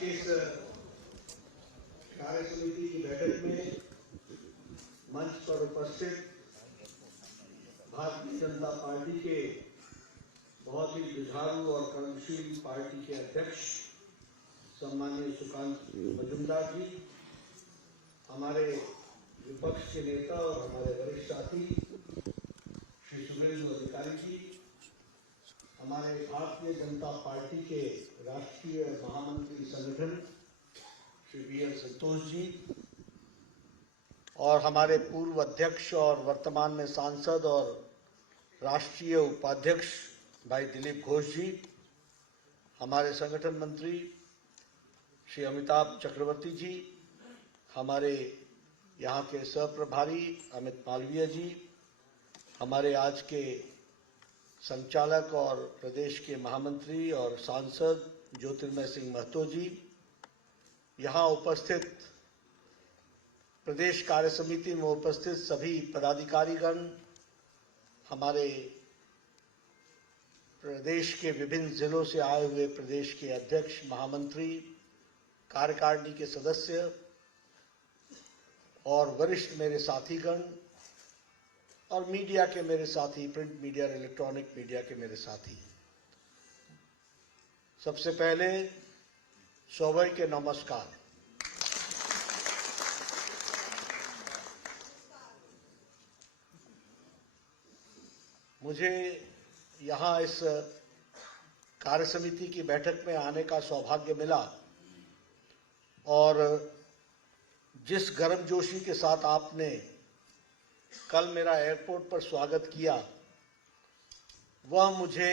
के इस कार्य समिति की बैठक में मंच पर उपस्थित भारतीय जनता पार्टी के बहुत ही जुझारू और कर्मशील पार्टी के अध्यक्ष सम्माननीय सुकांत मजूमदार जी, हमारे विपक्ष के नेता और हमारे वरिष्ठ साथी श्री सुरेंद्र अधिकारी जी, हमारे भारतीय जनता पार्टी के राष्ट्रीय महामंत्री संगठन श्री बी.एल. संतोष जी और हमारे पूर्व अध्यक्ष और वर्तमान में सांसद और राष्ट्रीय उपाध्यक्ष भाई दिलीप घोष जी, हमारे संगठन मंत्री श्री अमिताभ चक्रवर्ती जी, हमारे यहाँ के सहप्रभारी अमित मालवीय जी, हमारे आज के संचालक और प्रदेश के महामंत्री और सांसद ज्योतिर्मय सिंह महतो जी, यहाँ उपस्थित प्रदेश कार्य समिति में उपस्थित सभी पदाधिकारीगण, हमारे प्रदेश के विभिन्न जिलों से आए हुए प्रदेश के अध्यक्ष, महामंत्री, कार्यकारिणी के सदस्य और वरिष्ठ मेरे साथीगण और मीडिया के मेरे साथी, प्रिंट मीडिया और इलेक्ट्रॉनिक मीडिया के मेरे साथी, सबसे पहले सौभाग्य के नमस्कार। मुझे यहाँ इस कार्य समिति की बैठक में आने का सौभाग्य मिला और जिस गर्मजोशी के साथ आपने कल मेरा एयरपोर्ट पर स्वागत किया, वह मुझे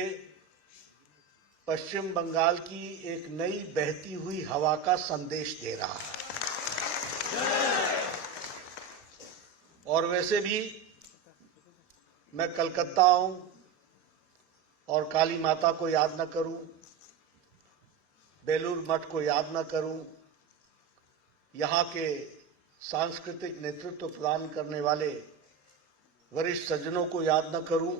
पश्चिम बंगाल की एक नई बहती हुई हवा का संदेश दे रहा है। और वैसे भी मैं कलकत्ता आऊं और काली माता को याद न करूं, बेलूर मठ को याद न करूं, यहाँ के सांस्कृतिक नेतृत्व प्रदान करने वाले वरिष्ठ सज्जनों को याद न करूं,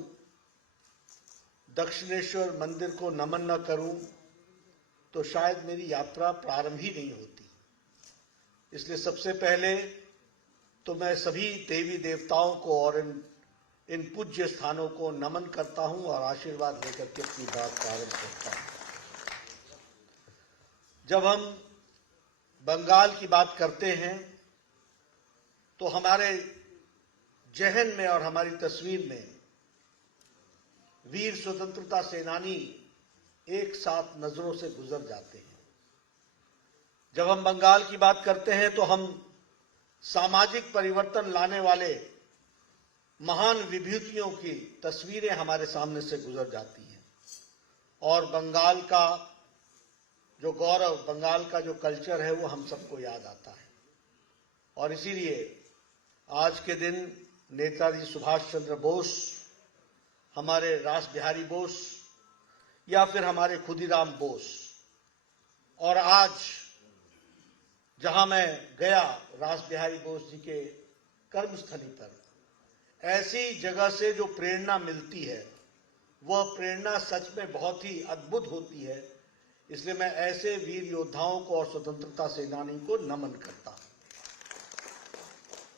दक्षिणेश्वर मंदिर को नमन न करूं, तो शायद मेरी यात्रा प्रारंभ ही नहीं होती। इसलिए सबसे पहले तो मैं सभी देवी देवताओं को और इन पूज्य स्थानों को नमन करता हूं और आशीर्वाद लेकर के अपनी बात प्रारंभ करता हूं। जब हम बंगाल की बात करते हैं तो हमारे जहन में और हमारी तस्वीर में वीर स्वतंत्रता सेनानी एक साथ नजरों से गुजर जाते हैं। जब हम बंगाल की बात करते हैं तो हम सामाजिक परिवर्तन लाने वाले महान विभूतियों की तस्वीरें हमारे सामने से गुजर जाती हैं और बंगाल का जो गौरव, बंगाल का जो कल्चर है, वो हम सबको याद आता है। और इसीलिए आज के दिन नेताजी सुभाष चंद्र बोस, हमारे रास बिहारी बोस या फिर हमारे खुदीराम बोस, और आज जहां मैं गया रास बिहारी बोस जी के कर्मस्थली पर, ऐसी जगह से जो प्रेरणा मिलती है वह प्रेरणा सच में बहुत ही अद्भुत होती है। इसलिए मैं ऐसे वीर योद्धाओं को और स्वतंत्रता सेनानी को नमन करता हूं।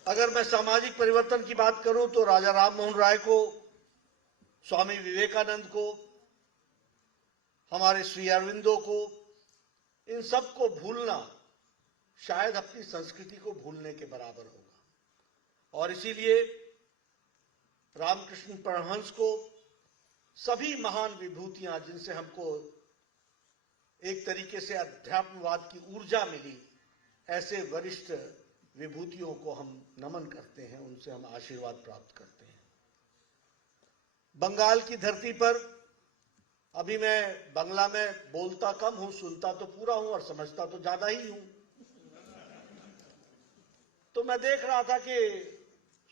अगर मैं सामाजिक परिवर्तन की बात करूं तो राजा राम मोहन राय को, स्वामी विवेकानंद को, हमारे श्री अरविंदो को, इन सब को भूलना शायद अपनी संस्कृति को भूलने के बराबर होगा। और इसीलिए रामकृष्ण परमहंस को, सभी महान विभूतियां जिनसे हमको एक तरीके से अध्यात्मवाद की ऊर्जा मिली, ऐसे वरिष्ठ विभूतियों को हम नमन करते हैं, उनसे हम आशीर्वाद प्राप्त करते हैं। बंगाल की धरती पर अभी मैं बंगला में बोलता कम हूं, सुनता तो पूरा हूं और समझता तो ज्यादा ही हूं। तो मैं देख रहा था कि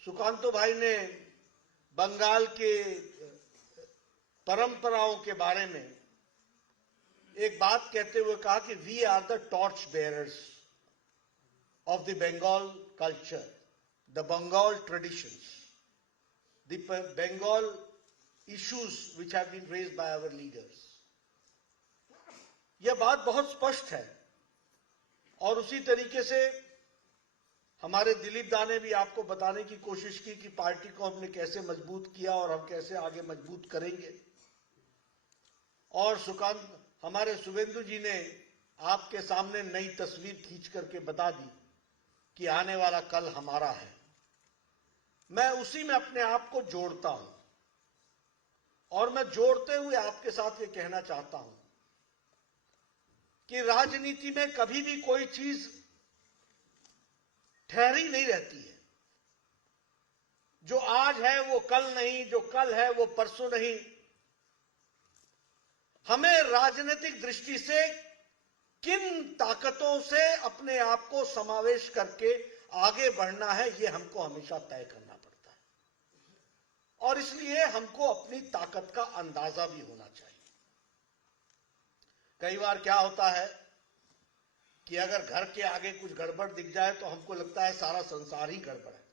सुकांतो भाई ने बंगाल के परंपराओं के बारे में एक बात कहते हुए कहा कि we are the torch bearers of the Bengal culture, the Bengal traditions, the Bengal issues which have been raised by our leaders. यह बात बहुत स्पष्ट है और उसी तरीके से हमारे दिलीप दा ने भी आपको बताने की कोशिश की कि पार्टी को हमने कैसे मजबूत किया और हम कैसे आगे मजबूत करेंगे। और सुकांत हमारे शुभेंदु जी ने आपके सामने नई तस्वीर खींच करके बता दी कि आने वाला कल हमारा है। मैं उसी में अपने आप को जोड़ता हूं और मैं जोड़ते हुए आपके साथ ये कहना चाहता हूं कि राजनीति में कभी भी कोई चीज ठहरी नहीं रहती है। जो आज है वो कल नहीं, जो कल है वो परसों नहीं। हमें राजनीतिक दृष्टि से किन ताकतों से अपने आप को समावेश करके आगे बढ़ना है, ये हमको हमेशा तय करना पड़ता है और इसलिए हमको अपनी ताकत का अंदाजा भी होना चाहिए। कई बार क्या होता है कि अगर घर के आगे कुछ गड़बड़ दिख जाए तो हमको लगता है सारा संसार ही गड़बड़ है,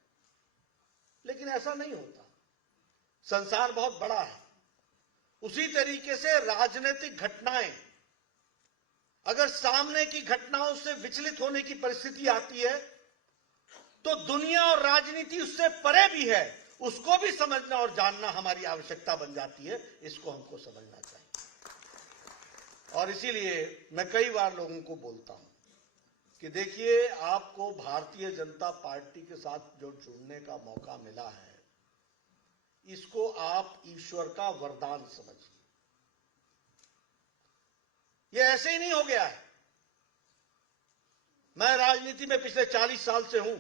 लेकिन ऐसा नहीं होता। संसार बहुत बड़ा है। उसी तरीके से राजनीतिक घटनाएं अगर सामने की घटनाओं से विचलित होने की परिस्थिति आती है तो दुनिया और राजनीति उससे परे भी है, उसको भी समझना और जानना हमारी आवश्यकता बन जाती है। इसको हमको समझना चाहिए और इसीलिए मैं कई बार लोगों को बोलता हूं कि देखिए, आपको भारतीय जनता पार्टी के साथ जो जुड़ने का मौका मिला है, इसको आप ईश्वर का वरदान समझिए। ये ऐसे ही नहीं हो गया है। मैं राजनीति में पिछले 40 साल से हूं।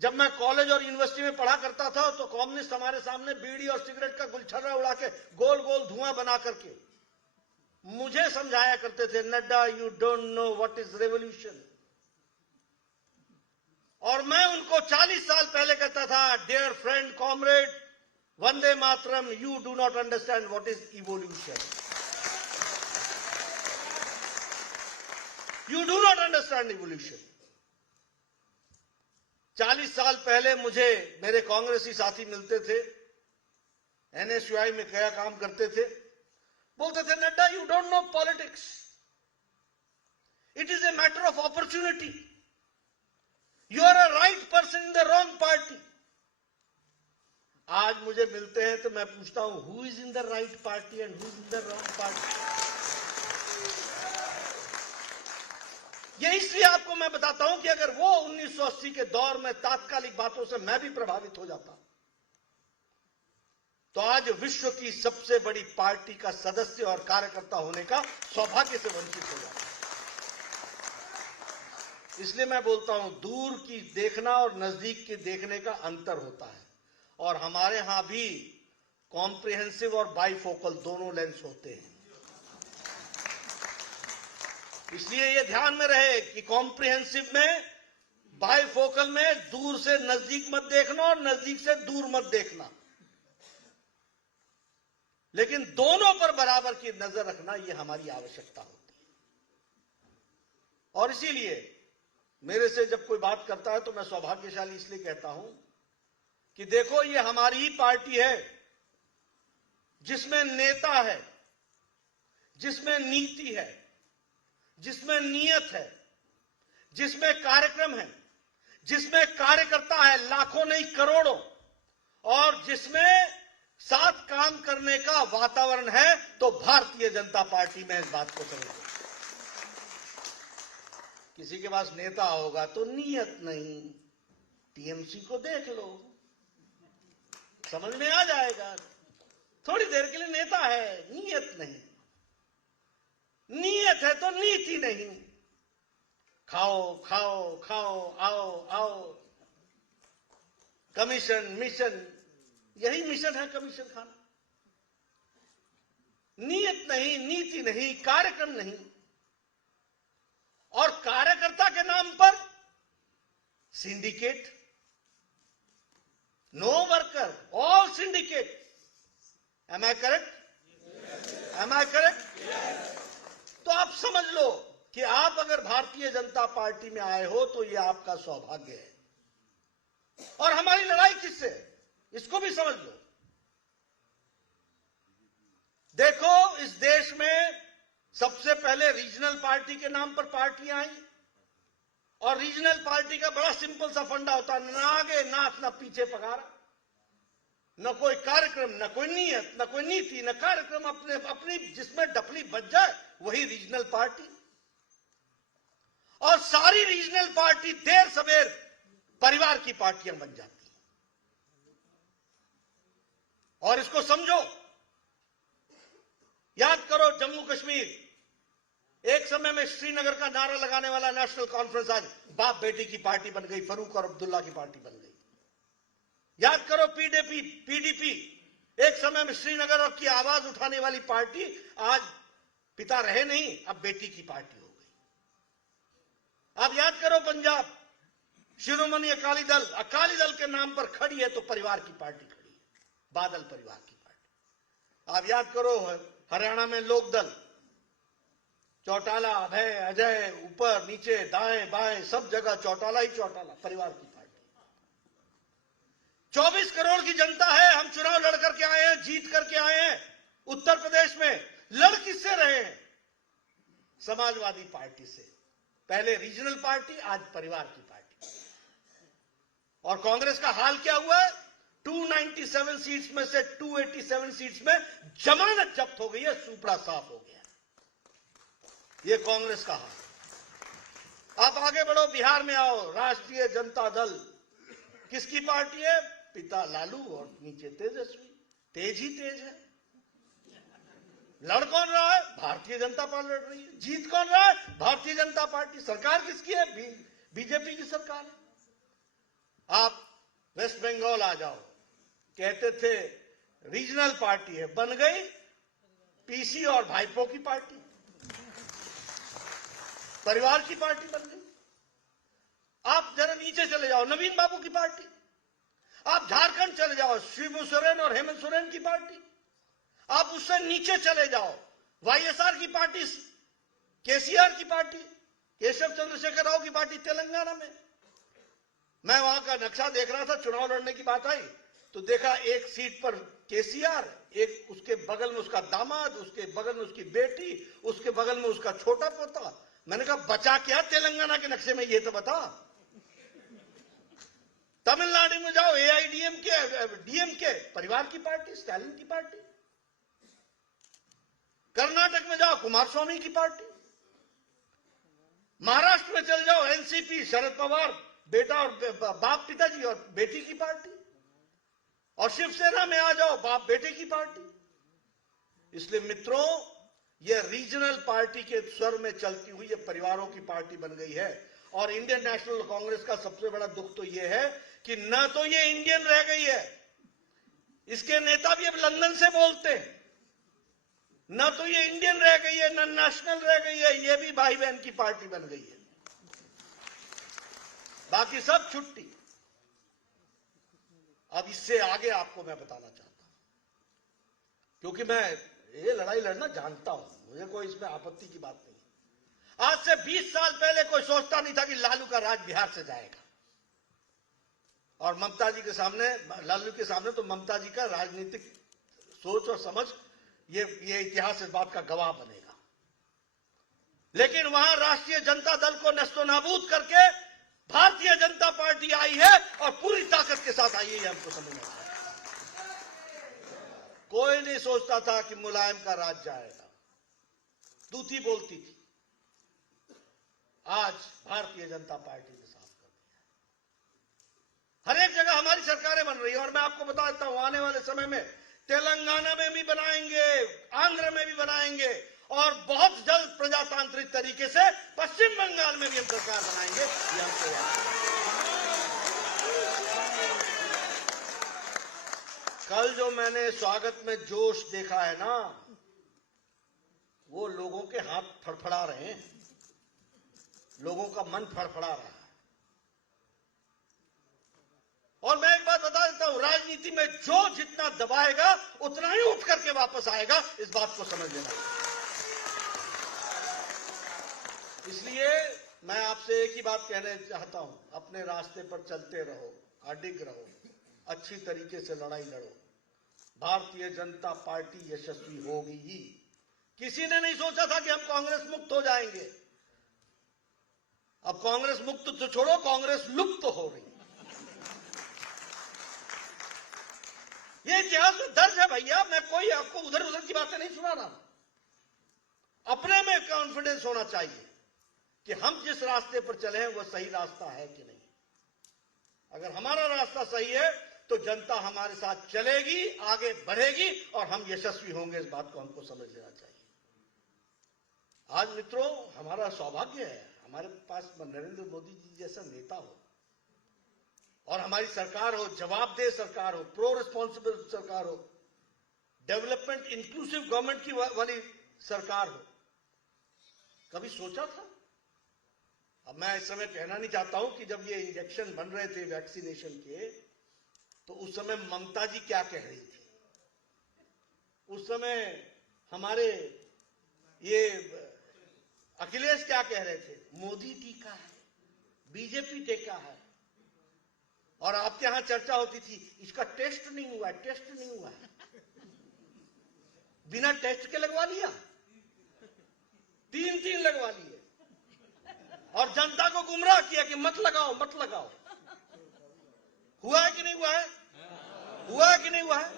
जब मैं कॉलेज और यूनिवर्सिटी में पढ़ा करता था तो कम्युनिस्ट हमारे सामने बीड़ी और सिगरेट का गुलछर्रा उड़ा के गोल गोल धुआं बना करके मुझे समझाया करते थे, Nadda, you don't know what is revolution. और मैं उनको 40 साल पहले कहता था, dear friend, comrade, Vande Mataram, you do not understand what is evolution. You do not understand evolution. 40 साल पहले मुझे मेरे कांग्रेसी साथी मिलते थे, एनएसयूआई में क्या काम करते थे, बोलते थे, Nadda, you don't know politics, it is a matter of opportunity, you are a right person in the wrong party. आज मुझे मिलते हैं तो मैं पूछता हूं, who is in the right party and who is in the wrong party. ये इसलिए आपको मैं बताता हूं कि अगर वो 1980 के दौर में तात्कालिक बातों से मैं भी प्रभावित हो जाता तो आज विश्व की सबसे बड़ी पार्टी का सदस्य और कार्यकर्ता होने का सौभाग्य से वंचित हो जाता। इसलिए मैं बोलता हूं, दूर की देखना और नजदीक के देखने का अंतर होता है और हमारे यहां भी कॉम्प्रिहेंसिव और बाइफोकल दोनों लेंस होते हैं। इसलिए यह ध्यान में रहे कि कॉम्प्रिहेंसिव में, बाइफोकल में दूर से नजदीक मत देखना और नजदीक से दूर मत देखना, लेकिन दोनों पर बराबर की नजर रखना यह हमारी आवश्यकता होती है। और इसीलिए मेरे से जब कोई बात करता है तो मैं सौभाग्यशाली इसलिए कहता हूं कि देखो, ये हमारी ही पार्टी है जिसमें नेता है, जिसमें नीति है, जिसमें नियत है, जिसमें कार्यक्रम है, जिसमें कार्यकर्ता है लाखों नहीं करोड़ों, और जिसमें साथ काम करने का वातावरण है, तो भारतीय जनता पार्टी में इस बात को समझो। किसी के पास नेता होगा तो नियत नहीं, टीएमसी को देख लो, समझ में आ जाएगा। थोड़ी देर के लिए नेता है, नियत नहीं। नियत है तो नीति नहीं। खाओ खाओ खाओ, आओ आओ, कमीशन मिशन, यही मिशन है, कमीशन खाना। नियत नहीं, नीति नहीं, कार्यक्रम नहीं, और कार्यकर्ता के नाम पर syndicate, no worker, all syndicate. Am I correct? Am I correct? तो आप समझ लो कि आप अगर भारतीय जनता पार्टी में आए हो तो यह आपका सौभाग्य है। और हमारी लड़ाई किससे, इसको भी समझ लो। देखो, इस देश में सबसे पहले रीजनल पार्टी के नाम पर पार्टियां आई, और रीजनल पार्टी का बड़ा सिंपल सा फंडा होता है, ना आगे नाथ ना पीछे पगारा, न कोई कार्यक्रम, न कोई नियत, न कोई नीति, न कार्यक्रम, अपनी जिसमें डफली बच जाए वही रीजनल पार्टी। और सारी रीजनल पार्टी देर सवेर परिवार की पार्टियां बन जाती हैं। और इसको समझो, याद करो जम्मू कश्मीर, एक समय में श्रीनगर का नारा लगाने वाला नेशनल कॉन्फ्रेंस आज बाप बेटी की पार्टी बन गई, फरूक और अब्दुल्ला की पार्टी बन गई। याद करो पीडीपी, एक समय में श्रीनगर की आवाज उठाने वाली पार्टी आज पिता रहे नहीं, अब बेटी की पार्टी हो गई। अब याद करो पंजाब, शिरोमणि अकाली दल के नाम पर खड़ी है तो परिवार की पार्टी खड़ी है, बादल परिवार की पार्टी। अब याद करो हरियाणा में लोकदल, चौटाला, अभय, अजय, ऊपर नीचे दाएं बाएं सब जगह चौटाला ही चौटाला, परिवार की पार्टी। 24 करोड़ की जनता है, हम चुनाव लड़ करके आए हैं, जीत करके आए हैं। उत्तर प्रदेश में लड़ किससे रहे हैं? समाजवादी पार्टी से। पहले रीजनल पार्टी, आज परिवार की पार्टी। और कांग्रेस का हाल क्या हुआ है? 297 सीट्स में से 287 सीट्स में जमानत जब्त हो गई है, सूपड़ा साफ हो गया। ये कांग्रेस का हाल। आप आगे बढ़ो, बिहार में आओ, राष्ट्रीय जनता दल किसकी पार्टी है? पिता लालू और नीचे तेजस्वी। तेज ही तेज है। लड़ कौन रहा है? भारतीय जनता पार्टी लड़ रही है। जीत कौन रहा है? भारतीय जनता पार्टी। सरकार किसकी है? बीजेपी की सरकार है। आप वेस्ट बंगाल आ जाओ, कहते थे रीजनल पार्टी है, बन गई पीसी और भाईपो की पार्टी, परिवार की पार्टी बन गई। आप जरा नीचे चले जाओ, नवीन बाबू की पार्टी। आप झारखंड चले जाओ, शिबू सोरेन और हेमंत सोरेन की पार्टी। आप उससे नीचे चले जाओ, वाईएसआर की पार्टी, केसीआर की पार्टी, केशव चंद्रशेखर राव की पार्टी तेलंगाना में। मैं वहां का नक्शा देख रहा था, चुनाव लड़ने की बात आई तो देखा एक सीट पर केसीआर, एक उसके बगल में उसका दामाद, उसके बगल में उसकी बेटी, उसके बगल में उसका छोटा पोता। मैंने कहा बचा क्या तेलंगाना के नक्शे में, ये तो बता। तमिलनाडु में जाओ, डीएमके परिवार की पार्टी, स्टालिन की पार्टी। कर्नाटक में जाओ, कुमारस्वामी की पार्टी। महाराष्ट्र में चल जाओ, एनसीपी, शरद पवार बेटा और बाप पिताजी और बेटी की पार्टी। और शिवसेना में आ जाओ, बाप बेटे की पार्टी। इसलिए मित्रों, यह रीजनल पार्टी के स्वर में चलती हुई ये परिवारों की पार्टी बन गई है। और इंडियन नेशनल कांग्रेस का सबसे बड़ा दुख तो यह है कि न तो ये इंडियन रह गई है, इसके नेता भी अब लंदन से बोलते हैं, न तो ये इंडियन रह गई है, न नेशनल रह गई है, ये भी भाई बहन की पार्टी बन गई है। बाकी सब छुट्टी। अब इससे आगे आपको मैं बताना चाहता हूं, क्योंकि मैं ये लड़ाई लड़ना जानता हूं, मुझे कोई इसमें आपत्ति की बात नहीं। आज से 20 साल पहले कोई सोचता नहीं था कि लालू का राज बिहार से जाएगा। और ममता जी के सामने, लालू के सामने तो ममता जी का राजनीतिक सोच और समझ, ये इतिहास इस बात का गवाह बनेगा। लेकिन वहां राष्ट्रीय जनता दल को नस्तोनाबूद करके भारतीय जनता पार्टी आई है और पूरी ताकत के साथ आई है, हमको समझना चाहिए। कोई नहीं सोचता था कि मुलायम का राज जाएगा, दूती बोलती थी। आज भारतीय जनता पार्टी ने साफ कर दिया। हर एक जगह हमारी सरकारें बन रही है। और मैं आपको बता देता हूं, आने वाले समय में तेलंगाना में भी बनाएंगे, आंध्र में भी बनाएंगे, और बहुत जल्द प्रजातांत्रिक तरीके से पश्चिम बंगाल में भी हम सरकार बनाएंगे। ये हमको कल जो मैंने स्वागत में जोश देखा है ना, वो लोगों के हाथ फड़फड़ा रहे हैं, लोगों का मन फड़फड़ा रहा है। और मैं एक बात बता देता हूं, राजनीति में जो जितना दबाएगा उतना ही उठ करके वापस आएगा, इस बात को समझ लेना। इसलिए मैं आपसे एक ही बात कहना चाहता हूं, अपने रास्ते पर चलते रहो, अडिग रहो, अच्छी तरीके से लड़ाई लड़ो। भारतीय जनता पार्टी यशस्वी होगी ही। किसी ने नहीं सोचा था कि हम कांग्रेस मुक्त हो जाएंगे। अब कांग्रेस मुक्त तो छोड़ो, कांग्रेस लुप्त तो हो रही। ये इतिहास में दर्ज है भैया। मैं कोई आपको उधर उधर की बातें नहीं सुना रहा। अपने में कॉन्फिडेंस होना चाहिए कि हम जिस रास्ते पर चले हैं वो सही रास्ता है कि नहीं। अगर हमारा रास्ता सही है तो जनता हमारे साथ चलेगी, आगे बढ़ेगी और हम यशस्वी होंगे। इस बात को हमको समझ लेना चाहिए। आज मित्रों, हमारा सौभाग्य है हमारे पास नरेंद्र मोदी जी जैसा नेता हो और हमारी सरकार हो, जवाबदेह सरकार हो, प्रो रिस्पॉन्सिबल सरकार हो, डेवलपमेंट इंक्लूसिव गवर्नमेंट की वाली सरकार हो। कभी सोचा था? अब मैं इस समय कहना नहीं चाहता हूं कि जब ये इंजेक्शन बन रहे थे वैक्सीनेशन के, तो उस समय ममता जी क्या कह रही थी, उस समय हमारे ये अखिलेश क्या कह रहे थे, मोदी टीका है, बीजेपी टीका है। और आपके यहां चर्चा होती थी इसका टेस्ट नहीं हुआ, टेस्ट नहीं हुआ, बिना टेस्ट के लगवा लिया, 3 लगवा लिए और जनता को गुमराह किया कि मत लगाओ मत लगाओ। हुआ है कि नहीं हुआ है? हुआ है कि नहीं हुआ है?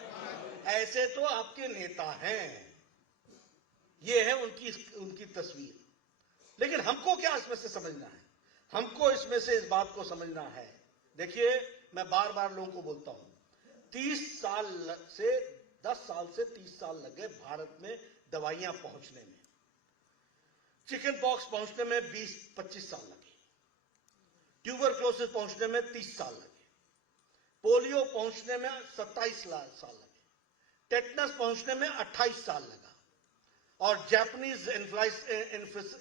ऐसे तो आपके नेता हैं। ये है उनकी तस्वीर। लेकिन हमको क्या इसमें से समझना है? हमको इसमें से इस बात को समझना है। देखिए, मैं बार बार लोगों को बोलता हूं, 10 साल से 30 साल लग गए भारत में दवाइयां पहुंचने में। चिकन पॉक्स पहुंचने में 20-25 साल लगे, ट्यूबरक्लोसिस पहुंचने में 30 साल लगे, पोलियो पहुंचने में 27 साल लगे, टेटनस पहुंचने में 28 साल लगा और जापानीज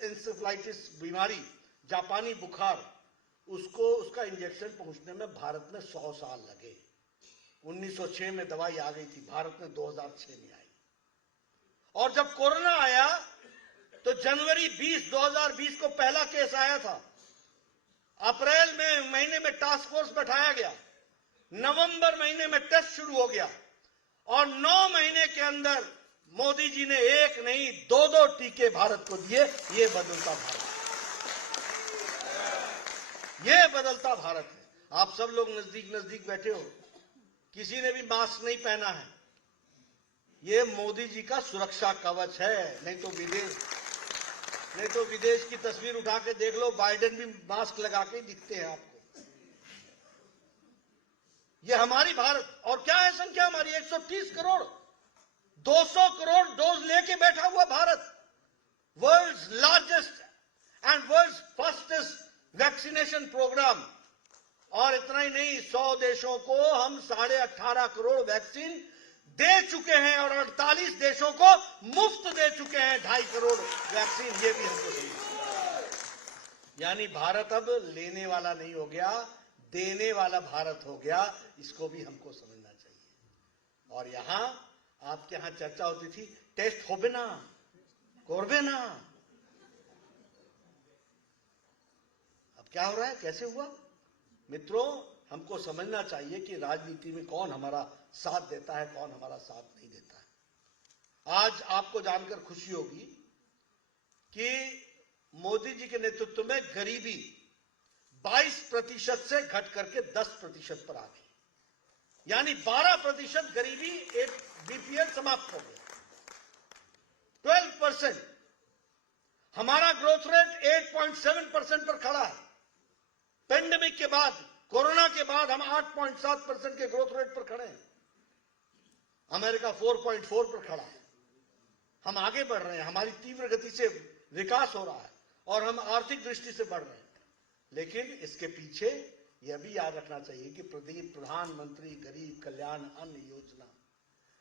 इंसेफ्लाइटिस बीमारी, जापानी बुखार, उसका इंजेक्शन पहुंचने में भारत में 100 साल लगे। 1906 में दवाई आ गई थी, भारत में 2006 में आई। और जब कोरोना आया तो जनवरी 2020 को पहला केस आया था। अप्रैल महीने में टास्क फोर्स बैठाया गया, नवंबर महीने में टेस्ट शुरू हो गया और 9 महीने के अंदर मोदी जी ने 1 नहीं 2 टीके भारत को दिए। ये बदलता भारत, ये बदलता भारत है। आप सब लोग नजदीक बैठे हो, किसी ने भी मास्क नहीं पहना है। ये मोदी जी का सुरक्षा कवच है। नहीं तो विदेश की तस्वीर उठा के देख लो, बाइडेन भी मास्क लगा के दिखते हैं आपको। ये हमारी भारत, और क्या है संख्या हमारी, 130 करोड़, 200 करोड़ डोज लेके बैठा हुआ Bharat, world's largest and world's fastest vaccination programme. और इतना ही नहीं, 100 देशों को हम 18.5 करोड़ वैक्सीन दे चुके हैं और 48 देशों को मुफ्त दे चुके हैं 2.5 करोड़ वैक्सीन। ये भी हमको समझना। यानी भारत अब लेने वाला नहीं हो गया, देने वाला भारत हो गया। इसको भी हमको समझना चाहिए। और यहां आपके यहां चर्चा होती थी टेस्ट होबे ना करबे ना। अब क्या हो रहा है, कैसे हुआ? मित्रों, हमको समझना चाहिए कि राजनीति में कौन हमारा साथ देता है, कौन हमारा साथ नहीं देता है। आज आपको जानकर खुशी होगी कि मोदी जी के नेतृत्व में गरीबी 22% से घट करके 10% पर आ गई। यानी 12% गरीबी, एक बीपीएल समाप्त हो गया। 12%। हमारा ग्रोथ रेट 8.7% पर खड़ा है। पेंडेमिक के बाद, कोरोना के बाद हम 8.7% के ग्रोथ रेट पर खड़े हैं। अमेरिका 4.4 पर खड़ा है। हम आगे बढ़ रहे हैं, हमारी तीव्र गति से विकास हो रहा है और हम आर्थिक दृष्टि से बढ़ रहे हैं। लेकिन इसके पीछे यह भी याद रखना चाहिए कि प्रधानमंत्री गरीब कल्याण अन्न योजना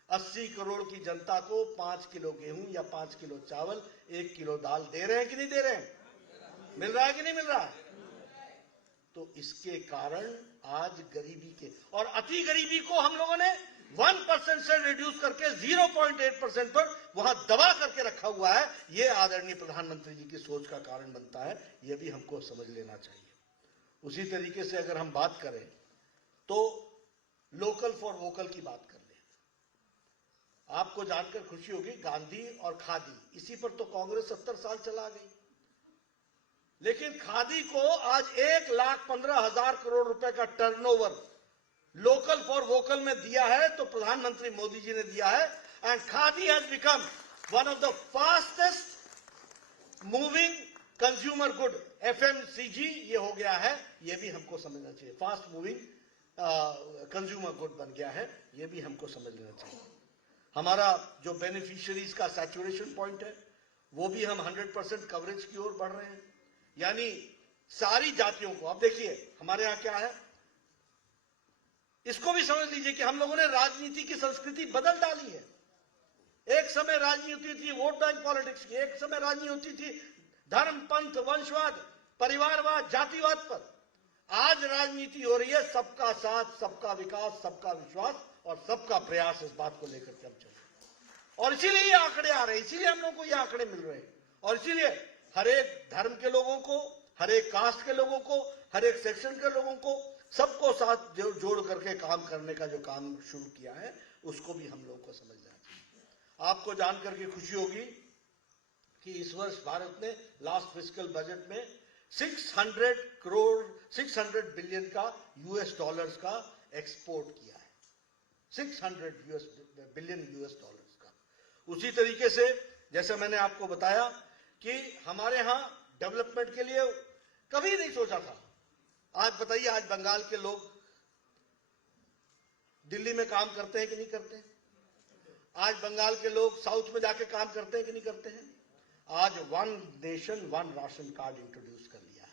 80 करोड़ की जनता को 5 किलो गेहूं या 5 किलो चावल, 1 किलो दाल दे रहे हैं कि नहीं दे रहे हैं? मिल रहा है कि नहीं मिल रहा है? तो इसके कारण आज गरीबी के और अति गरीबी को हम लोगों ने 1% से रिड्यूस करके 0.8% पर वहां दबा करके रखा हुआ है। यह आदरणीय प्रधानमंत्री जी की सोच का कारण बनता है। यह भी हमको समझ लेना चाहिए। उसी तरीके से अगर हम बात करें तो लोकल फॉर वोकल की बात कर ले। आपको जानकर खुशी होगी, गांधी और खादी, इसी पर तो कांग्रेस 70 साल चला गई। लेकिन खादी को आज 1,15,000 करोड़ रुपए का टर्नओवर लोकल फॉर वोकल में दिया है, तो प्रधानमंत्री मोदी जी ने दिया है। And khadi has become one of the fastest moving consumer good, FMCG ये हो गया है, ये भी हमको समझना चाहिए। फास्ट मूविंग कंज्यूमर गुड बन गया है, ये भी हमको समझ लेना चाहिए। हमारा जो बेनिफिशियरीज का सैचुरेशन पॉइंट है, वो भी हम 100% कवरेज की ओर बढ़ रहे हैं। यानी सारी जातियों को, अब देखिए हमारे यहां क्या है, इसको भी समझ लीजिए कि हम लोगों ने राजनीति की संस्कृति बदल डाली है। एक समय राजनीति थी वोट बैंक पॉलिटिक्स की, एक समय राजनीति थी धर्म, पंथ, वंशवाद, परिवारवाद, जातिवाद पर। आज राजनीति हो रही है सबका साथ, सबका विकास, सबका विश्वास और सबका प्रयास। इस बात को लेकर के हम चल रहे हैं और इसीलिए ये आंकड़े आ रहे हैं, इसीलिए हम लोगों को ये आंकड़े मिल रहे हैं। और इसीलिए हर एक धर्म के लोगों को, हर एक कास्ट के लोगों को, हर एक सेक्शन के लोगों को, सबको साथ जोड़ करके काम करने का जो काम शुरू किया है, उसको भी हम लोगों को समझना चाहिए। आपको जानकर के खुशी होगी कि इस वर्ष भारत ने लास्ट फिस्कल बजट में 600 बिलियन का US का एक्सपोर्ट किया है, 600 बिलियन US का। उसी तरीके से जैसे मैंने आपको बताया कि हमारे यहां डेवलपमेंट के लिए कभी नहीं सोचा था। आज बताइए, आज बंगाल के लोग दिल्ली में काम करते हैं कि नहीं करते हैं? आज बंगाल के लोग साउथ में जाके काम करते हैं कि नहीं करते हैं? आज one nation one ration card introduce कर लिया है।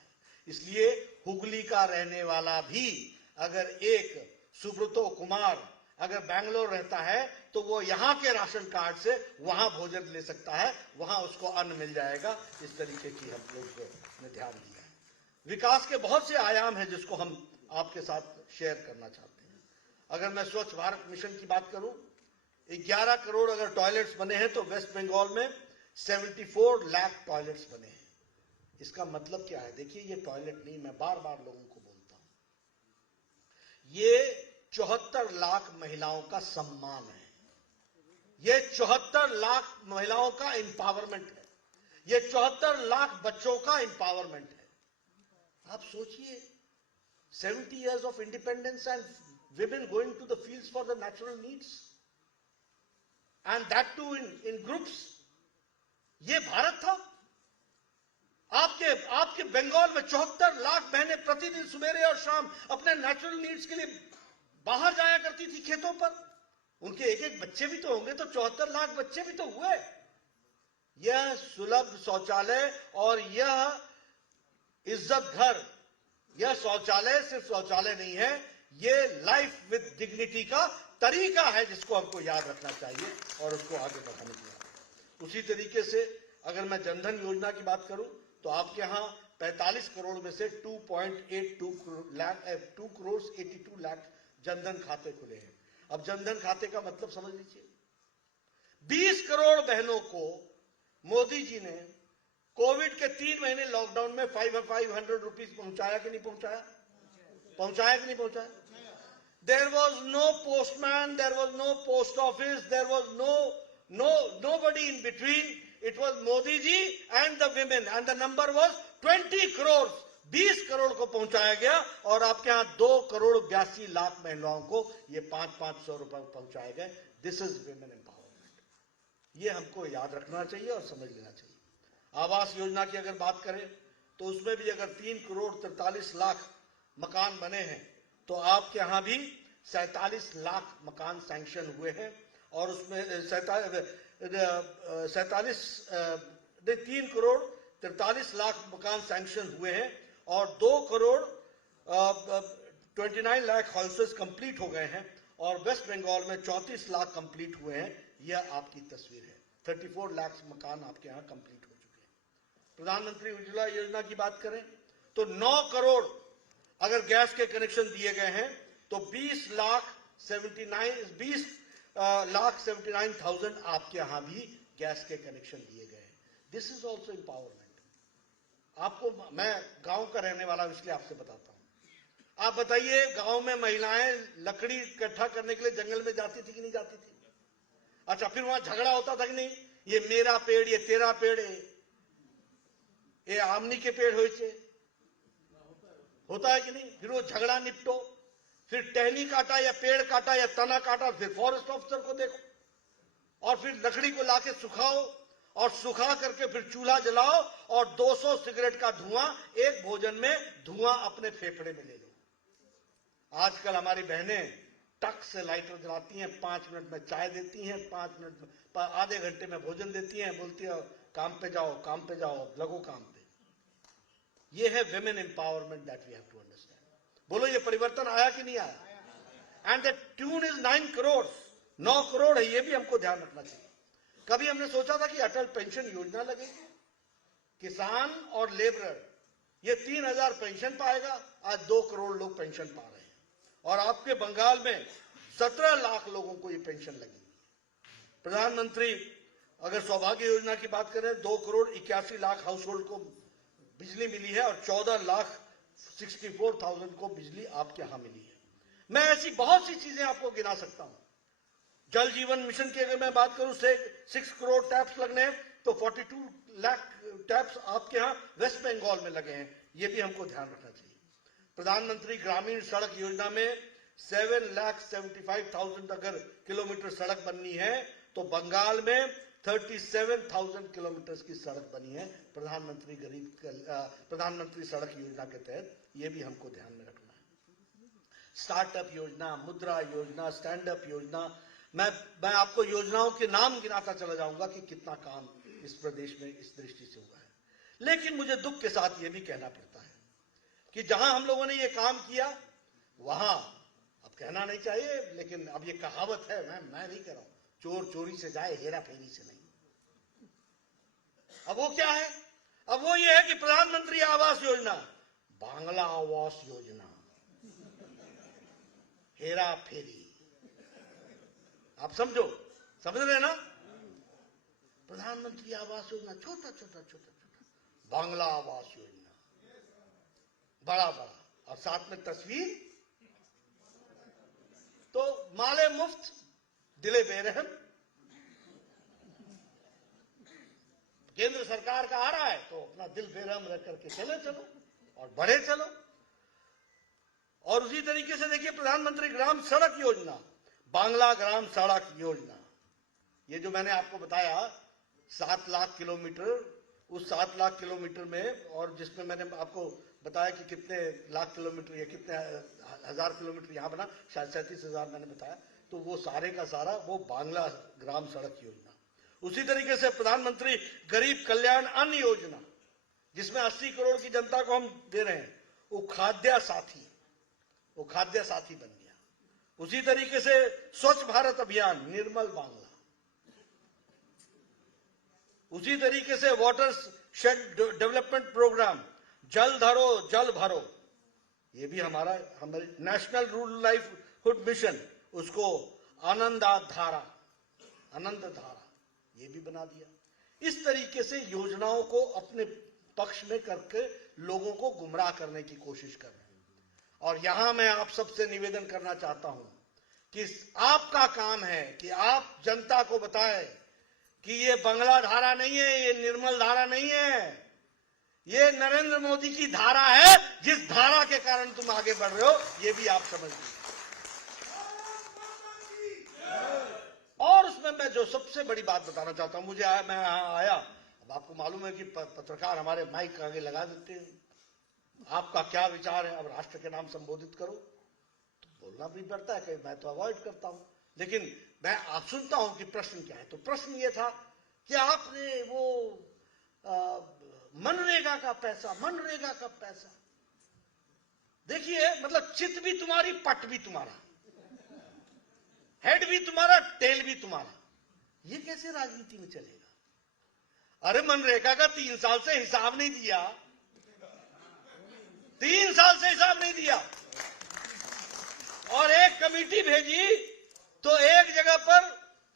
इसलिए हुगली का रहने वाला भी अगर एक सुब्रतो कुमार अगर बैंगलोर रहता है तो वो यहां के राशन कार्ड से वहां भोजन ले सकता है, वहां उसको अन्न मिल जाएगा। इस तरीके की हम लोग ने ध्यान दिया है। विकास के बहुत से आयाम हैं जिसको हम आपके साथ शेयर करना चाहते हैं। अगर मैं स्वच्छ भारत मिशन की बात करूं, 11 करोड़ अगर टॉयलेट्स बने हैं तो वेस्ट बंगाल में 74 लाख टॉयलेट्स बने हैं। इसका मतलब क्या है? देखिए, ये टॉयलेट नहीं, मैं बार बार लोगों को बोलता हूं, ये 74 लाख महिलाओं का सम्मान है, ये 74 लाख महिलाओं का एम्पावरमेंट है, ये 74 लाख बच्चों का एम्पावरमेंट है। आप सोचिए, 70 years of independence and women going to the fields for the natural needs and that too in groups। ये भारत था। आपके बंगाल में 74 लाख बहनें प्रतिदिन सवेरे और शाम अपने नेचुरल नीड्स के लिए बाहर जाया करती थी खेतों पर। उनके एक एक बच्चे भी तो होंगे, तो 74 लाख बच्चे भी तो हुए। यह सुलभ शौचालय और यह इज्जत घर, यह शौचालय सिर्फ शौचालय नहीं है, ये लाइफ विद डिग्निटी का तरीका है जिसको हमको याद रखना चाहिए और उसको आगे बढ़ाने की। उसी तरीके से अगर मैं जनधन योजना की बात करूं तो आपके यहां 45 करोड़ में से 2.82 लाख जनधन खाते खुले हैं। अब जनधन खाते का मतलब समझ लीजिए, 20 करोड़ बहनों को मोदी जी ने कोविड के 3 महीने लॉकडाउन में 500 रुपीज पहुंचाया कि नहीं पहुंचाया? पहुंचाया कि नहीं पहुंचाया? There was no postman, there was no post office, there was nobody in between. It was Modi ji and the women, and the number was 20 crores. 20 crore को पहुंचाया गया और आपके यहां 2 करोड़ 82 लाख महिलाओं को ये 500 रुपए पहुंचाए गए। This is women empowerment. ये हमको याद रखना चाहिए और समझ लेना चाहिए। आवास योजना की अगर बात करें तो उसमें भी अगर 3 करोड़ 43 लाख मकान बने हैं तो आपके यहां भी 47 लाख मकान सैंक्शन हुए हैं और उसमें 3 करोड़ 43 लाख मकान सैंक्शन हुए हैं और 2 करोड़ 29 लाख हाउसेस कंप्लीट हो गए हैं और वेस्ट बंगाल में 34 लाख कंप्लीट हुए हैं। यह आपकी तस्वीर है। 34 लाख मकान आपके यहां कंप्लीट हो चुके हैं। प्रधानमंत्री उज्ज्वला योजना की बात करें तो 9 करोड़ अगर गैस के कनेक्शन दिए गए हैं तो 20 लाख 79,000 आपके यहां भी गैस के कनेक्शन दिए गए हैं। This is also empowerment. आपको, मैं गांव का रहने वाला हूं इसलिए आपसे बताता हूं। आप बताइए, गांव में महिलाएं लकड़ी इकट्ठा करने के लिए जंगल में जाती थी कि नहीं जाती थी? अच्छा, फिर वहां झगड़ा होता था कि नहीं, ये मेरा पेड़, ये तेरा पेड़ है, ये आमनी के पेड़ होता है कि नहीं? फिर वो झगड़ा निपटो, फिर टहनी काटा या पेड़ काटा या तना काटा, फिर फॉरेस्ट ऑफिसर को देखो, और फिर लकड़ी को लाके सुखाओ, और सुखा करके फिर चूल्हा जलाओ, और 200 सिगरेट का धुआं एक भोजन में धुआं अपने फेफड़े में ले लो। आजकल हमारी बहनें टक से लाइटर जलाती हैं, 5 मिनट में चाय देती हैं, 5 मिनट में, आधे घंटे में भोजन देती हैं, बोलती है काम पे जाओ, काम पे जाओ, लगो काम पे। ये है women empowerment that we have to understand. बोलो, ये परिवर्तन आया कि नहीं आया? And the tune is 9 crore, 9 crore है, ये भी हमको ध्यान रखना चाहिए। कभी हमने सोचा था कि अटल पेंशन योजना लगेगी, किसान और लेबरर ये 3000 पेंशन पाएगा, आज 2 करोड़ लोग पेंशन पा रहे हैं, और आपके बंगाल में 17 लाख लोगों को ये पेंशन लगी। प्रधानमंत्री अगर सौभाग्य योजना की बात करें, 2 करोड़ 81 लाख हाउस होल्ड को बिजली मिली है, और 14,64,000 को बिजली आपके यहां मिली है। मैं ऐसी बहुत सी चीजें आपको गिना सकता हूं। जल जीवन मिशन की अगर मैं बात करूं, 6 करोड़ टैप्स लगने हैं, तो 42 लाख टैप्स आपके यहां वेस्ट बंगाल में लगे हैं, ये भी हमको ध्यान रखना चाहिए। प्रधानमंत्री ग्रामीण सड़क योजना में 7,75,000 अगर किलोमीटर सड़क बननी है, तो बंगाल में 37,000 किलोमीटर की सड़क बनी है प्रधानमंत्री सड़क योजना के तहत। ये भी हमको ध्यान में रखना है। स्टार्टअप योजना, मुद्रा योजना, स्टैंड अप योजना, मैं आपको योजनाओं के नाम गिनाता चला जाऊंगा कि कितना काम इस प्रदेश में इस दृष्टि से हुआ है। लेकिन मुझे दुख के साथ ये भी कहना पड़ता है कि जहां हम लोगों ने ये काम किया, वहां, अब कहना नहीं चाहिए, लेकिन अब ये कहावत है, मैं नहीं कह रहा हूं, चोर चोरी से जाए, हेरा फेरी से नहीं। अब वो क्या है? अब वो ये है कि प्रधानमंत्री आवास योजना, बांग्ला आवास योजना, हेरा फेरी। आप समझ रहे ना? प्रधानमंत्री आवास योजना छोटा छोटा छोटा छोटा, बांग्ला आवास योजना बड़ा बड़ा, और साथ में तस्वीर, तो माले मुफ्त दिले बेरहम। केंद्र सरकार का आ रहा है तो अपना दिल बेरहम रख करके चलो और बढ़े चलो। और उसी तरीके से देखिए, प्रधानमंत्री ग्राम सड़क योजना, बांग्ला ग्राम सड़क योजना, ये जो मैंने आपको बताया 7 लाख किलोमीटर, उस 7 लाख किलोमीटर में, और जिसमें मैंने आपको बताया कि कितने लाख किलोमीटर या कितने हजार किलोमीटर यहां बना, शायद 37,000 मैंने बताया, तो वो सारे का सारा वो बांग्ला ग्राम सड़क योजना। उसी तरीके से प्रधानमंत्री गरीब कल्याण अन्न योजना, जिसमें 80 करोड़ की जनता को हम दे रहे हैं, वो खाद्य साथी बन गया। उसी तरीके से स्वच्छ भारत अभियान, निर्मल बांग्ला। उसी तरीके से वाटर शेड डेवलपमेंट प्रोग्राम, जल धरो जल भरो, ये भी हमारे नेशनल रूरल लाइवलीहुड मिशन, उसको आनंद धारा ये भी बना दिया। इस तरीके से योजनाओं को अपने पक्ष में करके लोगों को गुमराह करने की कोशिश कर रहे हैं। और यहां मैं आप सबसे निवेदन करना चाहता हूं कि आपका काम है कि आप जनता को बताएं कि ये बंगला धारा नहीं है, ये निर्मल धारा नहीं है, ये नरेंद्र मोदी की धारा है, जिस धारा के कारण तुम आगे बढ़ रहे हो, ये भी आप समझ लीजिए। और उसमें मैं जो सबसे बड़ी बात बताना चाहता हूं, मैं यहां आया, अब आपको मालूम है कि पत्रकार हमारे माइक आगे लगा देते हैं, आपका क्या विचार है, अब राष्ट्र के नाम संबोधित करो, तो बोलना भी पड़ता है कि मैं तो अवॉइड करता हूं, लेकिन मैं आप सुनता हूं कि प्रश्न क्या है। तो प्रश्न ये था कि आपने वो मनरेगा का पैसा, देखिए, मतलब चित भी तुम्हारी, पट भी तुम्हारा, हेड भी तुम्हारा, टेल भी तुम्हारा, ये कैसे राजनीति में चलेगा? अरे मनरेगा का 3 साल से हिसाब नहीं दिया, 3 साल से हिसाब नहीं दिया, और एक कमेटी भेजी तो एक जगह पर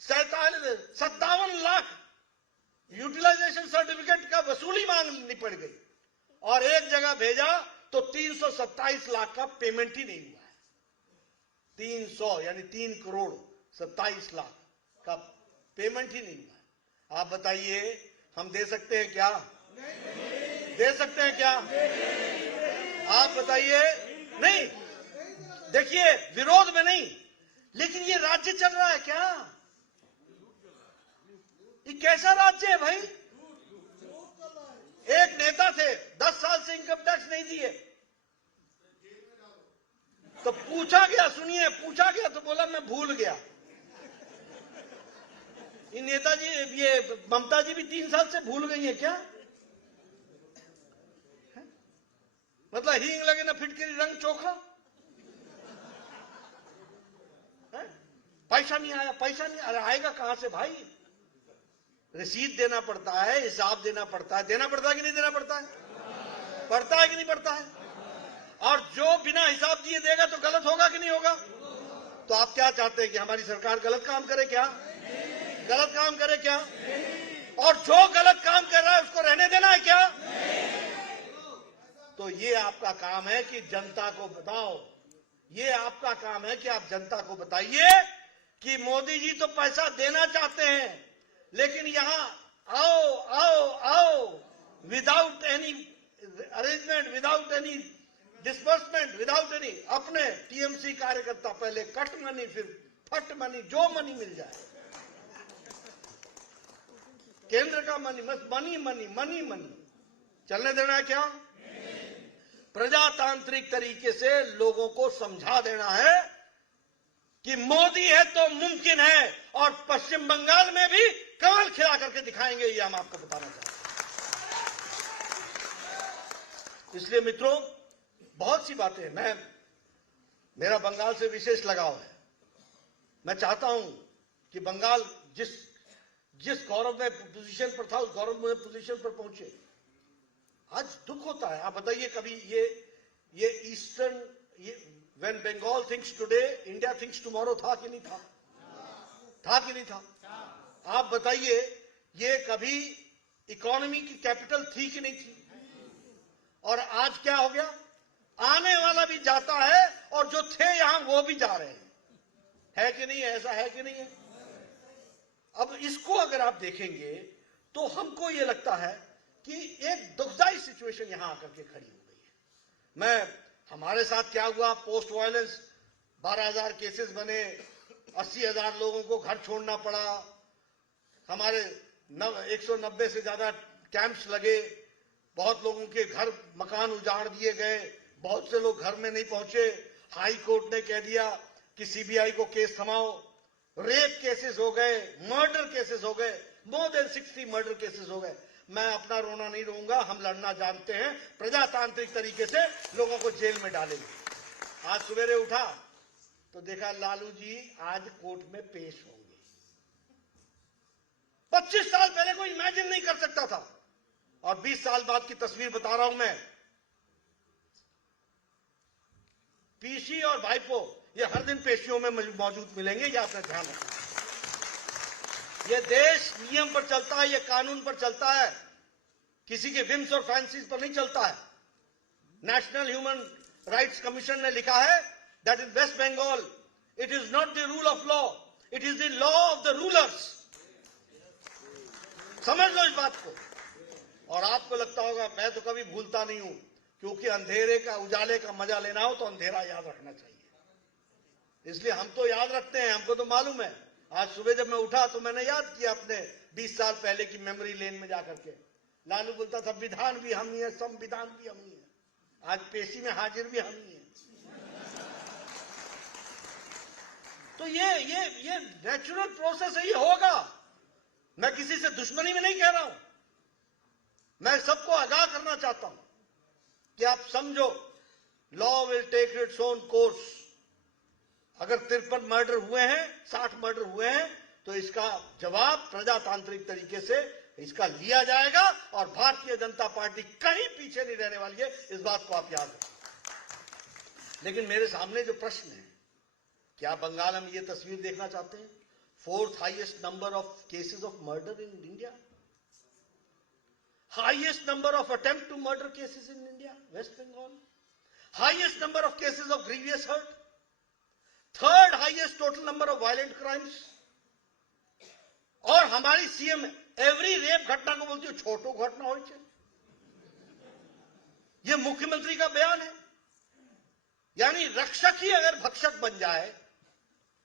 57 लाख यूटिलाइजेशन सर्टिफिकेट का वसूली मांगनी पड़ गई, और एक जगह भेजा तो 327 लाख का पेमेंट ही नहीं हुआ है। 300 यानी 3 करोड़ 27 लाख का पेमेंट ही नहीं हुआ। आप बताइए, हम दे सकते हैं क्या? दे सकते हैं क्या? आप बताइए। नहीं, देखिए, विरोध में नहीं, लेकिन ये राज्य चल रहा है क्या? ये कैसा राज्य है भाई? एक नेता थे, 10 साल से इनकम टैक्स नहीं दिए, तो पूछा गया, सुनिए, पूछा गया तो बोला मैं भूल गया। ये नेताजी, ये ममता जी भी 3 साल से भूल गई है क्या? मतलब हींग लगे ना फिटकरी रंग चोखा। पैसा नहीं आया, पैसा नहीं, अरे आएगा कहां से भाई? रसीद देना पड़ता है, हिसाब देना पड़ता है। देना पड़ता है कि नहीं देना पड़ता है? पड़ता है कि नहीं पड़ता है? और जो बिना हिसाब दिए देगा तो गलत होगा कि नहीं होगा? तो आप क्या चाहते हैं कि हमारी सरकार गलत काम करे क्या? गलत काम करे क्या? और जो गलत काम कर रहा है उसको रहने देना है क्या? तो ये आपका काम है कि जनता को बताओ, ये आपका काम है कि आप जनता को बताइए कि मोदी जी तो पैसा देना चाहते हैं, लेकिन यहां आओ आओ आओ, without any arrangement, without any disbursement, without any, अपने टीएमसी कार्यकर्ता पहले कट मनी, फिर फट मनी, जो मनी मिल जाए, केंद्र का मनी, बस मनी मनी मनी मनी चलने देना है क्या? प्रजातांत्रिक तरीके से लोगों को समझा देना है कि मोदी है तो मुमकिन है, और पश्चिम बंगाल में भी कमल खिला करके दिखाएंगे, ये हम आपको बताना चाहते हैं। इसलिए मित्रों, बहुत सी बातें, मेरा बंगाल से विशेष लगाव है। मैं चाहता हूं कि बंगाल जिस गौरव में पोजीशन पर था, उस गौरव में पोजीशन पर पहुंचे। आज दुख होता है। आप बताइए, कभी ये eastern, when Bengal thinks today, India thinks tomorrow था कि नहीं था? था कि नहीं था? आप बताइए, ये कभी इकोनॉमी की कैपिटल थी कि नहीं थी? और आज क्या हो गया? आने वाला भी जाता है और जो थे यहां वो भी जा रहे हैं। है कि नहीं? ऐसा है कि नहीं है? अब इसको अगर आप देखेंगे तो हमको ये लगता है कि एक दुखदाई सिचुएशन यहां आकर के खड़ी हो गई है। हमारे साथ क्या हुआ? पोस्ट वायलेंस 12,000 केसेस बने, 80,000 लोगों को घर छोड़ना पड़ा, हमारे 190 से ज्यादा कैंप्स लगे, बहुत लोगों के घर मकान उजाड़ दिए गए, बहुत से लोग घर में नहीं पहुंचे। हाई कोर्ट ने कह दिया कि सीबीआई को केस थमाओ। रेप केसेस हो गए, मर्डर केसेस हो गए, मोर देन 60 मर्डर केसेस हो गए। मैं अपना रोना नहीं रोऊंगा, हम लड़ना जानते हैं, प्रजातांत्रिक तरीके से लोगों को जेल में डालेंगे। आज सवेरे उठा तो देखा लालू जी आज कोर्ट में पेश होंगे। 25 साल पहले कोई इमेजिन नहीं कर सकता था, और 20 साल बाद की तस्वीर बता रहा हूं मैं। पीसी और भाईपो ये हर दिन पेशियों में मौजूद मिलेंगे, ये आपका ध्यान रखना। ये देश नियम पर चलता है, ये कानून पर चलता है, किसी के विम्स और फैंसीज पर नहीं चलता है। नेशनल ह्यूमन राइट्स कमीशन ने लिखा है that in West Bengal it is not the rule of law, it is the law of the rulers. समझ लो इस बात को। और आपको लगता होगा मैं तो कभी भूलता नहीं हूं, क्योंकि अंधेरे का, उजाले का मजा लेना हो तो अंधेरा याद रखना चाहिए। इसलिए हम तो याद रखते हैं, हमको तो मालूम है। आज सुबह जब मैं उठा तो मैंने याद किया अपने 20 साल पहले की मेमोरी लेन में जाकर के। लालू बोलता था विधान भी हम ही है, संविधान भी हम ही है। आज पेशी में हाजिर भी हम ही है। तो ये नेचुरल प्रोसेस है, ये होगा। मैं किसी से दुश्मनी में नहीं कह रहा हूं, मैं सबको आगाह करना चाहता हूं कि आप समझो, law will take its own course. अगर 53 मर्डर हुए हैं, 60 मर्डर हुए हैं, तो इसका जवाब प्रजातांत्रिक तरीके से इसका लिया जाएगा, और भारतीय जनता पार्टी कहीं पीछे नहीं रहने वाली है, इस बात को आप याद रखें। लेकिन मेरे सामने जो प्रश्न है, क्या बंगाल में ये तस्वीर देखना चाहते हैं? 4th highest number of cases of murder in India, highest number of attempt to murder cases in India, West Bengal, highest number of cases of grievous hurt, 3rd highest total number of violent crimes, और हमारी CM every rape घटना को बोलती है छोटो घटना हो। ये मुख्यमंत्री का बयान है। यानी रक्षक ही अगर भक्षक बन जाए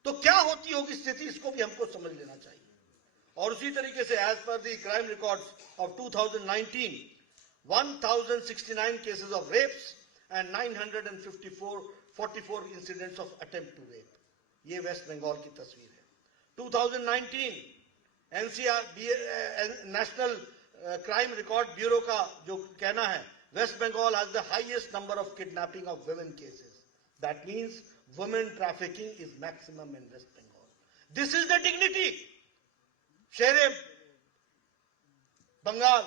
तो क्या होती होगी स्थिति, इसको भी हमको समझ लेना चाहिए। और उसी तरीके से as per the crime records of 2019, 1069 cases of rapes and 944 incidents of attempt to rape. ये वेस्ट बंगाल की तस्वीर है। 2019 NCR national crime record bureau का जो कहना है, West Bengal has the highest number of kidnapping of women cases. That means women trafficking is maximum in West Bengal. This is the dignity. शेरे बंगाल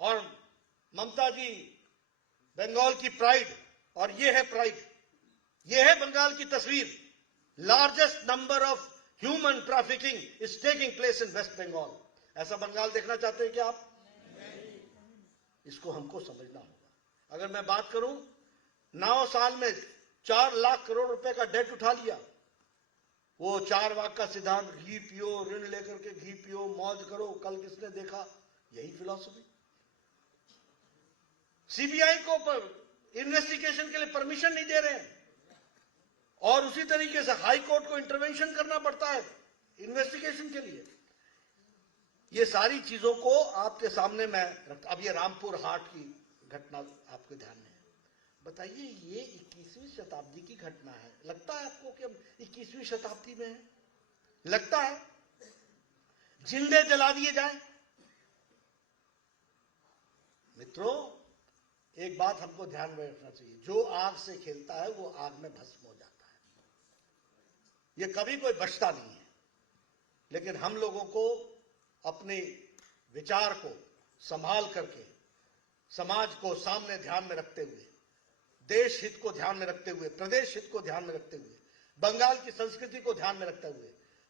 और ममता जी बंगाल की प्राइड, और ये है प्राइड, ये है बंगाल की तस्वीर। Largest number of human trafficking is taking place in West Bengal. ऐसा बंगाल देखना चाहते हैं क्या आप? इसको हमको समझना होगा। अगर मैं बात करूं, 9 साल में 4 लाख करोड़ रुपए का डेट उठा लिया। वो 4 वाक का सिद्धांत, घी पियो, ऋण लेकर के घी पियो, मौज करो, कल किसने देखा, यही फिलॉसफी। सीबीआई को इन्वेस्टिगेशन के लिए परमिशन नहीं दे रहे हैं, और उसी तरीके से हाई कोर्ट को इंटरवेंशन करना पड़ता है इन्वेस्टिगेशन के लिए। ये सारी चीजों को आपके सामने मैं रखता। अब ये रामपुर हाट की घटना आपके ध्यान में है। बताइए, ये 21वीं शताब्दी की घटना है। लगता है आपको कि हम 21वीं शताब्दी में हैं? लगता है जिंदे जला दिए जाए? मित्रों, एक बात हमको ध्यान में रखना चाहिए, जो आग से खेलता है वो आग में भस्म हो जाता है। ये कभी कोई बचता नहीं है। लेकिन हम लोगों को अपने विचार को संभाल करके, समाज को सामने ध्यान में रखते हुए, देश हित को ध्यान में रखते हुए, प्रदेश हित को ध्यान में रखते हुए, बंगाल की संस्कृति को ध्यान में रखते हुए,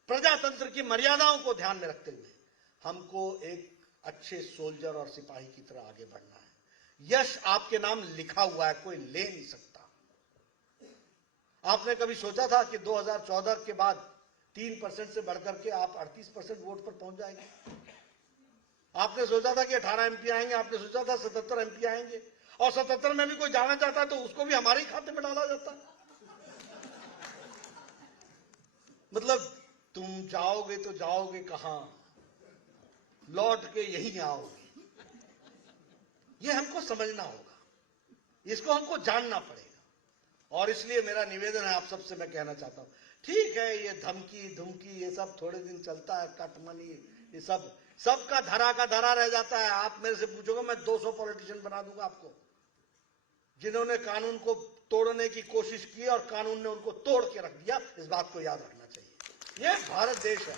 प्रजातंत्र की मर्यादाओं को ध्यान में रखते हुए हमको एक अच्छे सोल्जर और सिपाही की तरह आगे बढ़ना है। यश आपके नाम लिखा हुआ है, कोई ले नहीं सकता। आपने कभी सोचा था कि 2014 के बाद 3% से बढ़कर के आप 38% वोट पर पहुंच जाएंगे? आपने सोचा था कि 18 एमपी आएंगे? आपने सोचा था 77 एमपी आएंगे? और 77 में भी कोई जाना चाहता है तो उसको भी हमारे ही खाते में डाला जाता है। मतलब तुम जाओगे तो जाओगे कहां, लौट के यहीं आओगे। ये हमको समझना होगा, इसको हमको जानना पड़ेगा। और इसलिए मेरा निवेदन है आप सबसे, मैं कहना चाहता हूं, ठीक है ये धमकी धुमकी ये सब थोड़े दिन चलता है, कटमनी ये सबका धरा का धरा रह जाता है। आप मेरे से पूछोगे, मैं 200 पॉलिटिशियन बना दूंगा आपको, जिन्होंने कानून को तोड़ने की कोशिश की और कानून ने उनको तोड़ के रख दिया। इस बात को याद रखना चाहिए। ये भारत देश है,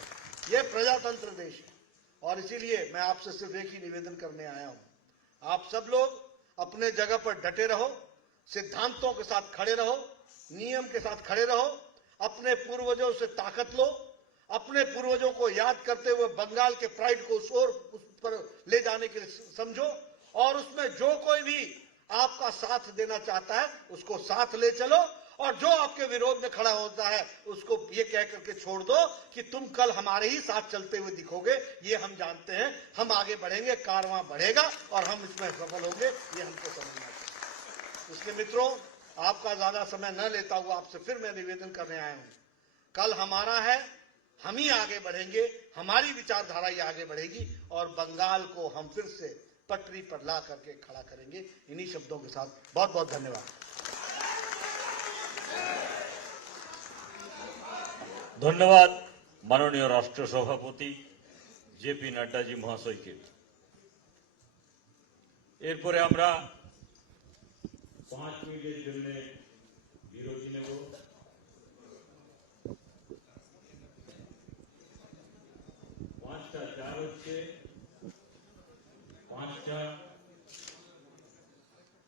ये प्रजातंत्र देश है, और इसीलिए मैं आपसे सिर्फ एक ही निवेदन करने आया हूं, आप सब लोग अपने जगह पर डटे रहो, सिद्धांतों के साथ खड़े रहो, नियम के साथ खड़े रहो, अपने पूर्वजों से ताकत लो, अपने पूर्वजों को याद करते हुए बंगाल के प्राइड को उस पर ले जाने के लिए समझो, और उसमें जो कोई भी आपका साथ देना चाहता है उसको साथ ले चलो, और जो आपके विरोध में खड़ा होता है उसको ये कह करके छोड़ दो कि तुम कल हमारे ही साथ चलते हुए दिखोगे। ये हम जानते हैं, हम आगे बढ़ेंगे, कारवां बढ़ेगा और हम इसमें सफल होंगे, ये हमको समझना चाहिए। इसलिए मित्रों, आपका ज्यादा समय न लेता हुआ आपसे फिर मैं निवेदन करने आया हूं, कल हमारा है, हम ही आगे बढ़ेंगे, हमारी विचारधारा ही आगे बढ़ेगी और बंगाल को हम फिर से पटरी पर ला करके खड़ा करेंगे। इन्हीं शब्दों के साथ बहुत बहुत धन्यवाद। ধন্যবাদ মাননীয় রাষ্ট্র সভাপতি জেপি নাড্ডাজি মহাশয়কে। এরপরে আমরা 5 মিনিটের জন্য বিরতি নেব। 5টা 4 হচ্ছে, 5টা